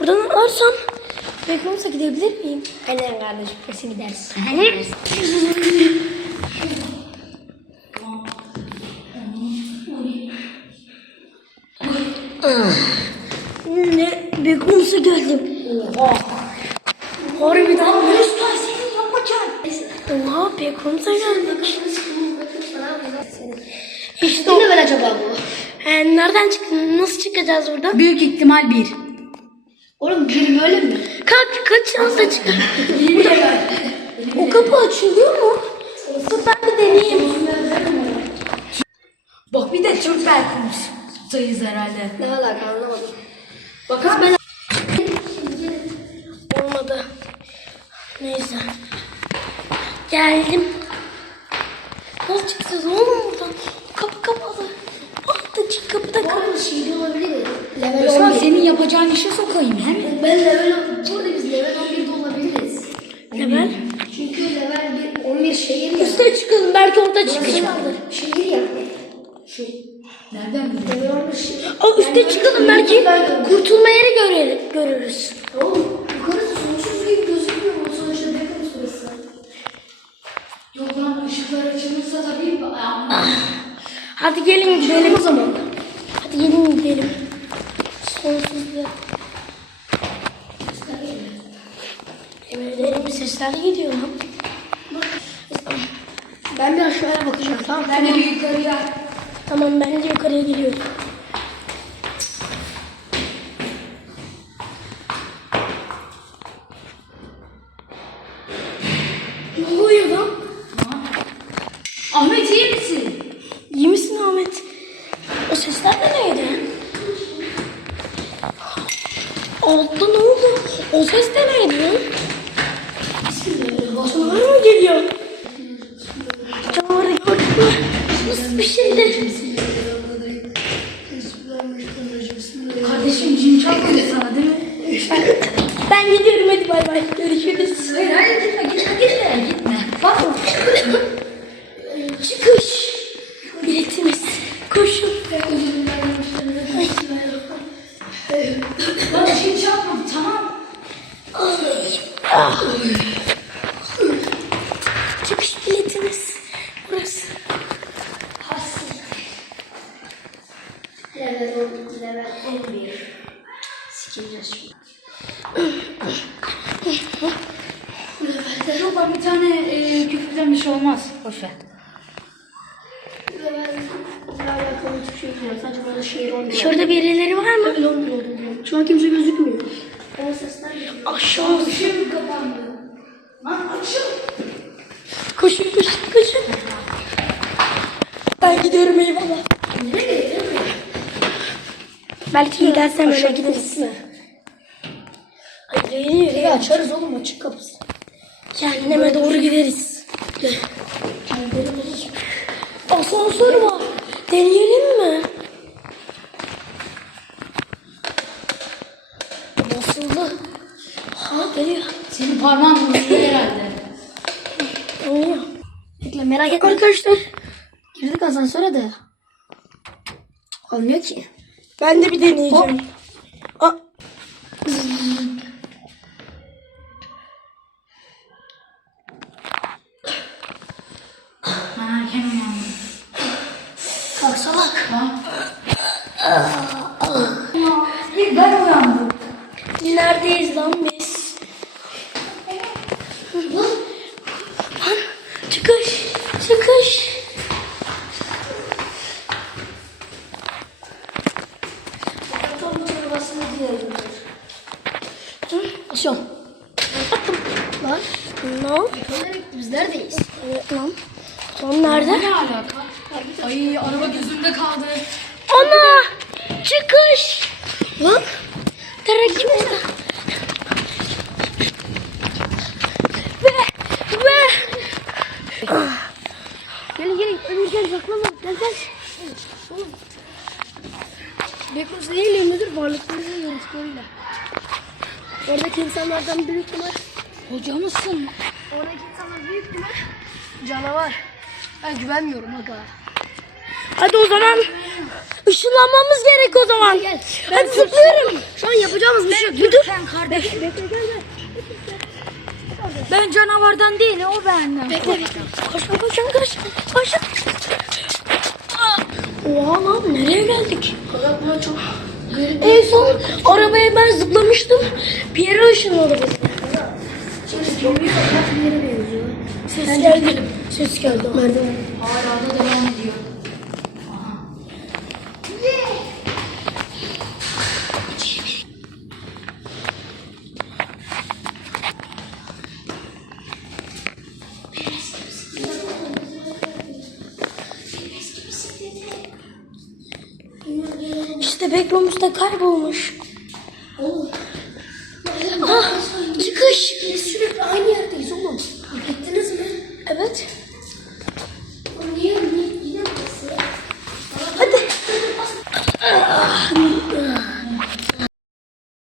Buradan alarsam Backrooms'a gidebilir miyim? Aynen kardeşim kesin gidersin. ne? Backrooms'a geldim. Oha. Harbiden ne? senin yapacaksın. Oha Backrooms'a geldik. İşte ne level acaba bu? Ee, nereden çık nasıl çıkacağız buradan? Büyük ihtimal bir. Oğlum bir böyle mi? Kaç kaç şansla çıkar? o kapı açılıyor mu? Dur ben de deneyeyim. Bak bir de Türk Belkums'tayız herhalde. Ne alaka anlamadım. Bakalım ben... Olmadı. Neyse. Geldim. Nasıl çıkacağız oğlum buradan? Kapı kapalı. Alttaki kapı da kapalı. Şey olabilir? Level Osman 11. senin yapacağın işe sokayım he? Ben level burada biz level 11'de olabiliriz. Level. Çünkü level 1 11 şehir ya. Üste çıkalım. Belki orada çıkış Şehir vardır. Şehir ya. Şu Nereden biliyorsun? level 11 şehir. Aa, üste çıkalım. Belki kurtulma yeri göre- görürüz. Oğlum yukarısı sonsuz gibi gözükmüyor mu? Sonuçta Beckham süresi. Yok lan ışıklar açılırsa tabii... Aa, Hadi gelin gidelim o zaman. Hadi gelin gidelim. Sonsuzluğa. Yemin ederim sesler gidiyor lan. Ben bir aşağıya bakacağım tamam? Ben de bir yukarıya... Tamam ben de yukarıya gidiyorum. Ne oluyor lan? Ahmet iyi misin? İyi misin Ahmet? O sesler de neydi? Altta ne oldu? O ses de neydi lan? Canavar mı geliyor? Canavarı gördün mü? Nasıl bir şeydi? Kardeşim cim çarpmadı sana değil mi? Ben gidiyorum hadi bay bay. Görüşürüz. Hayır hayır gitme gitme gitme gitme. Bak Çıkış. Biletimiz. Koşun. Lan cim çarpmadı tamam. Çıkış biletimiz. Burası. Level 10, level 11. Sikeceğiz şimdi. Yok bak bir tane e, küfürden bir şey olmaz. Boş ver. Level ile alakalı hiçbir bilmiyorum. Sadece burada şehir 11. Şurada birileri var mı? Level 11 oldu diyorum. Şu an kimse gözükmüyor. Aşağı. Koşun koşun koşun. Ben gidiyorum eyvallah. Nereye gidiyor? Belki gidersem öyle gideriz. yürü yürü. Evi açarız oğlum açık kapısı. Cehenneme doğru gideriz. Gel. Asansör var. Deneyelim mi? Nasıldı? Ha geliyor. Senin parmağın vuruluyor herhalde. Oluyor. Bekle merak etme. Arkadaşlar. Girdik asansöre de. Olmuyor ki. Ben de bir deneyeceğim. Aa, Ben erken uyandım. Kalk salak. Bir ben uyandım. neredeyiz lan biz? Lan, lan, çıkış, çıkış. Tam çorbasını diyelim. Aşağı. Attım. Lan. Gitti? Biz neredeyiz? Evet lan. Son nerede? Ne alaka? Ay araba gözümde kaldı. Ana! Çıkış! Lan! Terakki orada. Ve! Ve! Gelin gelin. Ömür gel saklama. Gel gel. Oğlum. Bekos değil müdür varlıklarının yaratıklarıyla. Oradaki insanlardan büyük ihtimal Hoca mısın? Oradaki insanlar büyük ihtimal canavar. Ben güvenmiyorum aga. Hadi o zaman Işınlanmamız gerek o zaman. Gel. Hadi zıplıyorum. Şu an yapacağımız bir şey yok. Dur. Ben kardeşim. Bekle gel gel. Ben canavardan değil o benden. Bekle bekle. Koşma koşun koş. Koşun. Oha lan nereye geldik? Buna çok En son arabaya ben zıplamıştım. Bir yere ışınladı bizi. Şimdi yürüyor. Bak bir yere benziyor. Ses geldi. Ses geldi. Merdiven. Hala da devam ediyor. İşte backroom'umuz da kaybolmuş. Ah çıkış. Sürekli aynı yerdeyiz.